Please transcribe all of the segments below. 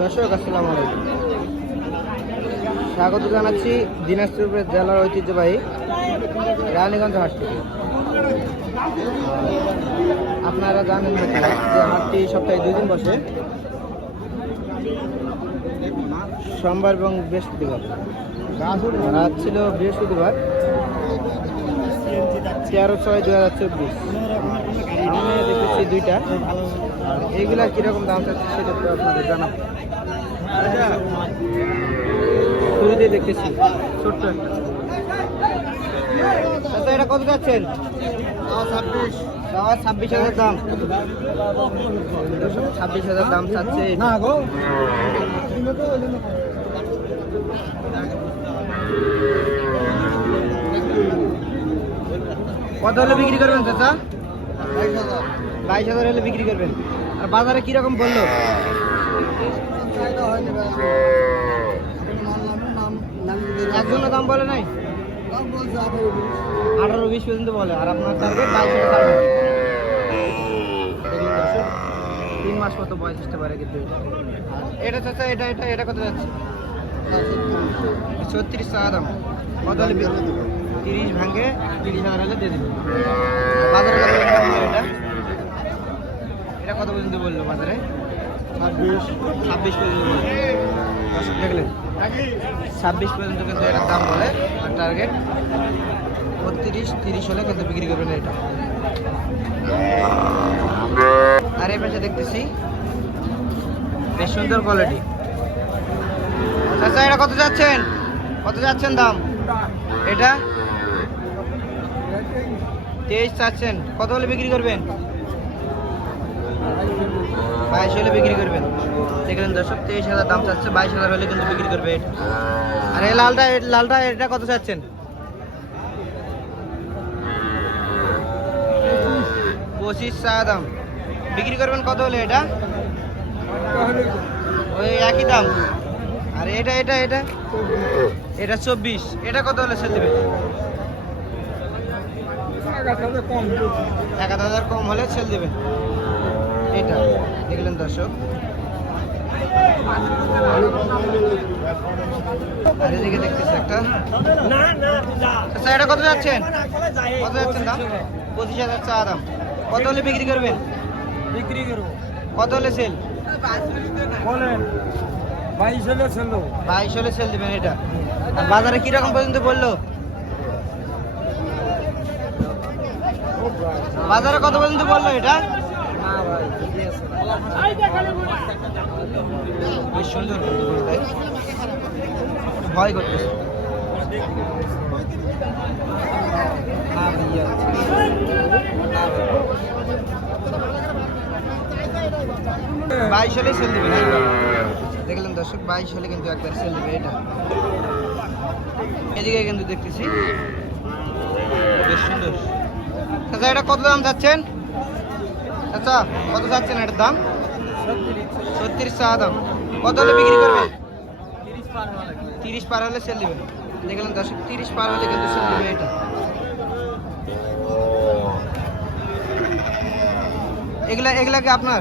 দর্শক, আসসালামু আলাইকুম। স্বাগত জানাচ্ছি দিনাজপুর জেলার ঐতিহ্যবাহী রানীগঞ্জ হাট থেকে। আপনারা জানেন যে হাটটি সপ্তাহে দুই দিন বসে। সোমবার এবং বৃহস্পতিবার। রাত ছিল বৃহস্পতিবার। তেরো ছয় দু হাজার চব্বিশ। সামনে দেখতেছি দুইটা। এইগুলা কীরকম দাম চাচ্ছে সেটা তো আপনাদের জানাব। শুরুতে দেখতেছি, ছোট্ট একটা। আচ্ছা এটা কত যাচ্ছেন? ছাব্বিশ ছাব্বিশ হাজার দাম। ছাব্বিশ হাজার দাম চাচ্ছে। কত হলে বিক্রি করবেন চাচা? বাইশ হাজার হলে বিক্রি করবেন। আর বাজারে কীরকম বলল একজনের দাম বলে নাই? আঠারো বিশ পর্যন্ত বলে। আর আপনার টার্গেট বাইশ হাজার তিন মাস মতো বয়স আসতে পারে কিন্তু। এটা চাচা, এটা এটা এটা কত যাচ্ছে? ছত্রিশ টাকা দাম। কত হলে বি- তিরিশ ভাঙে তিরিশ হাজার হলে দিয়ে বাজারে বলল এটা? এটা কত পর্যন্ত বলল বাজারে? ছাব্বিশ। ছাব্বিশ পর্যন্ত দেখলেন ছাব্বিশ পর্যন্ত কিন্তু এটার দাম বলে আর টার্গেট বত্রিশ তিরিশ হলে কিন্তু বিক্রি করবেন এটা। আর এই পাশে দেখতেছি বেশ সুন্দর কোয়ালিটি আচ্ছা এটা কত যাচ্ছেন? কত যাচ্ছেন দাম? এটা? তেইশ চাচ্ছেন। কত হলে বিক্রি করবেন? বাইশ হলে বিক্রি করবেন। দেখলেন দর্শক, তেইশ হাজার দাম চাচ্ছে, বাইশ হাজার হলে কিন্তু বিক্রি করবে এটা। আর এই লালটা লালটা, এটা কত চাচ্ছেন? পঁচিশ টাকা দাম। বিক্রি করবেন কত হলে এটা? ওই একই দাম। আর এটা এটা এটা? এটা চব্বিশ। এটা কত হলে সেল দেবে? এক হাজার কম হলে সেল দেবে। এটা দেখলেন দর্শক। আর এদিকে দেখতেছি একটা। আচ্ছা এটা কত যাচ্ছেন কত যাচ্ছেন দাম? পঁচিশ হাজার চা দাম। কত হলে বিক্রি করবেন? বিক্রি করব। কত হলে সেল বলেন বাইশ হলে ছিল বাইশ হলে সেল দেবেন এটা। আর বাজারে কীরকম পর্যন্ত বলল বাজারে কত পর্যন্ত বলল এটা? বেশ সুন্দর। ভয় করতেছে বাইশ হলে সেল দেবে দেখলাম দর্শক, বাইশ হলে কিন্তু একবার সেল দেবে এটা। এদিকে কিন্তু দেখতেছি। বেশ সুন্দর। আচ্ছা এটা কত দাম যাচ্ছেন আচ্ছা কত যাচ্ছেন এটার দাম? ছত্রিশ টাকা দাম। কত হলে বিক্রি করবেন? তিরিশ পার হলে সেল দেবেন। দেখলেন দশ তিরিশ পার হলে কিন্তু সেল দেবে এটা। এগুলা এগুলা কি আপনার?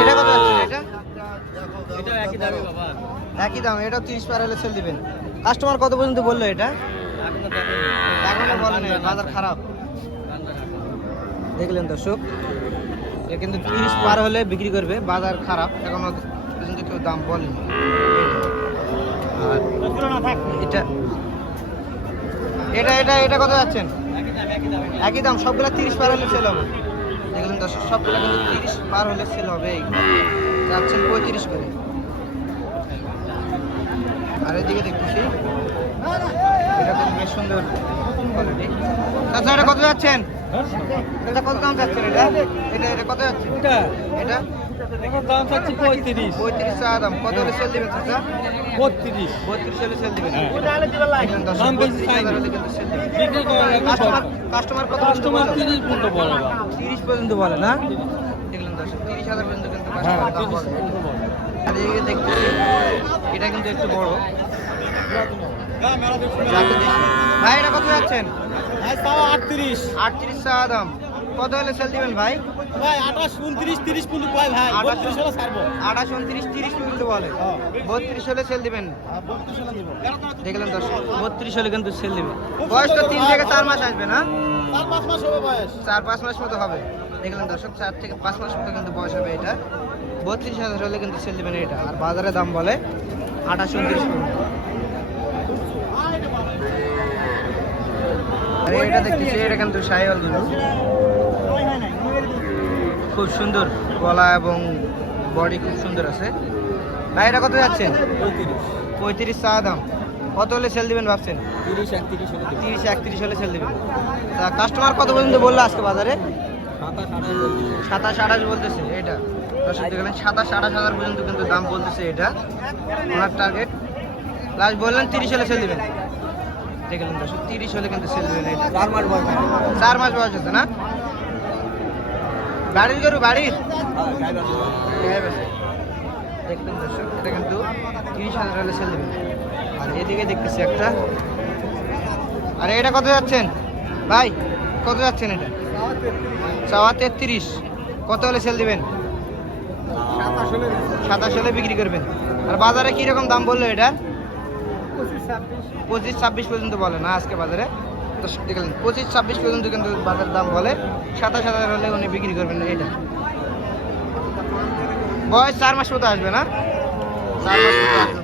এটা কত যাচ্ছে এটা? একই দাম এটা তিরিশ পার হলে সেল দিবেন। কাস্টমার কত পর্যন্ত বলল এটা? এখনও বলে নাই বাজার খারাপ। দেখলেন দর্শক এটা কিন্তু তিরিশ পার হলে বিক্রি করবে বাজার খারাপ এখনও পর্যন্ত কেউ দাম বলেনি। আর এটা এটা এটা এটা কত যাচ্ছেন? একই দাম সবগুলা তিরিশ পার হলে সেল হবে। দেখলেন দর্শক সবগুলা কিন্তু তিরিশ পার হলে সেল হবে যাচ্ছেন পঁয়ত্রিশ করে। আর এদিকে দেখতেছি বেশ সুন্দর। আচ্ছা এটা কত যাচ্ছেন? এটা কত দাম যাচ্ছেন এটা? এটা এটা কত যাচ্ছে? এটা? এটা? দাম চাচ্ছি পঁয়ত্রিশ। পঁয়ত্রিশ টাকা দাম। কত হলে সেল দেবেন চাচা? বত্রিশ। বত্রিশ হলে সেল দেবেন। দেখলেন দর্শক, দাম বেশি 32 চাই হাজার না। হলে কিন্তু sell দেবেন। বিক্রি করা লাগবে কাস্টমার কত কাস্টমার তিরিশ পর্যন্ত বলে তিরিশ পর্যন্ত বলে না? দেখলেন তিরিশ হাজার পর্যন্ত কিন্তু হ্যাঁ কাস্টমার দাম বলে। আর এদিকে এটা কিন্তু একটু বড়। ভাই এটা কত যাচ্ছেন? আটত্রিশ। আটত্রিশ দাম। কত হলে সেল দিবেন ভাই? ভাই আঠাশ উনত্রিশ তিরিশ পর্যন্ত ভাই বত্রিশ হলে ছাড়বো। আঠাশ উনত্রিশ তিরিশ পর্যন্ত বলে। হ্যাঁ। বত্রিশ হলে সেল দিবেন দর্শক বত্রিশ হলে কিন্তু সেল দিবে বয়স তো তিন থেকে চার মাস আসবে না? চার পাঁচ মাস হবে বয়স। চার পাঁচ মাস মতো হবে। দর্শক চার থেকে পাঁচ মাস মতো কিন্তু বয়স হবে এটা। বত্রিশ হাজার হলে কিন্তু সেল দেবেন এটা। আর বাজারে দাম বলে আঠাশ উনত্রিশ। পর্যন্ত আর এটা দেখতেছি এটা কিন্তু সাইওয়াল গরু খুব সুন্দর গলা এবং বডি খুব সুন্দর আছে। ভাই এটা কত যাচ্ছেন পঁয়ত্রিশ চা দাম। কত হলে সেল দিবেন ভাবছেন? তিরিশ একত্রিশ হলে তিরিশ একত্রিশ হলে সেল দিবেন। তা কাস্টমার কত পর্যন্ত বলল আজকে বাজারে? সাতাশ আঠাশ বলতেছে এটা। দেখলেন সাতাশ আঠাশ হাজার পর্যন্ত কিন্তু দাম বলতেছে এটা। ওনার টার্গেট লাস্ট বললেন তিরিশ হলে সেল দিবেন। দেখলেন দর্শক তিরিশ হলে কিন্তু সেল এটা চার মাস বয়স চার মাস বয়স হচ্ছে না? বাড়ির গরু, বাড়ির? দেখলেন দর্শক, এটা কিন্তু তিরিশ হাজার হলে সেল দেবেন আর এদিকে দেখতেছি একটা। আরে, এটা কত যাচ্ছেন? ভাই, কত যাচ্ছেন এটা? চাওয়া তেত্রিশ। কত হলে সেল দিবেন? সাতাশ হলে বিক্রি করবেন। আর বাজারে কীরকম দাম বলল এটা? পঁচিশ ছাব্বিশ পর্যন্ত বলে না আজকে বাজারে। তো দেখলেন, পঁচিশ ছাব্বিশ পর্যন্ত কিন্তু বাজার দাম বলে, সাতাশ হাজার হলে উনি বিক্রি করবেন এটা। বয়স চার মাস মতো আসবে না? চার মাস মতো আসবে।